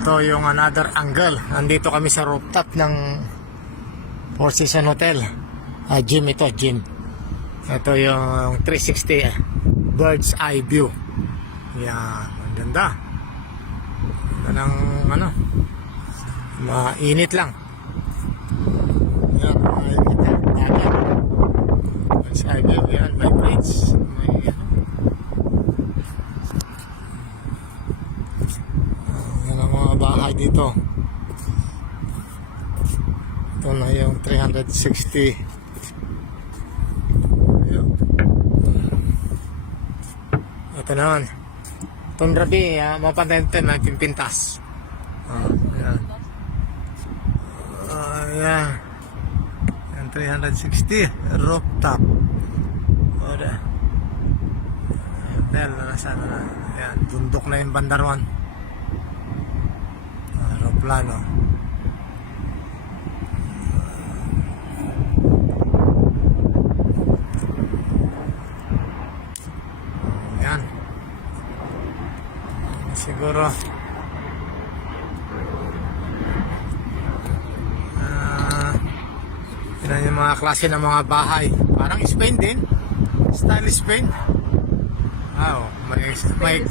Ito yung another angle. Nandito kami sa rooftop ng Four Seasons Hotel. Gym ito, gym. Ito yung 360 bird's eye view. Yan, ang ganda. Ganda ng ano, mainit lang. Yan, makikita. Dagat. Bird's eye view. Yan, may bridge. May yan ang mga bahay dito. Ito na yung 360. Ito naman. Itong gabi, mapantay natin na pimpintas. Ayan. Ayan. Ayan, 360. Rooftop. Oda. Hotel na sana na. Ayan, bundok na yung bandarwan. Aeroplano. Ayan. Siguro yan yung mga klase ng mga bahay. Parang Spain din. Style Spain. May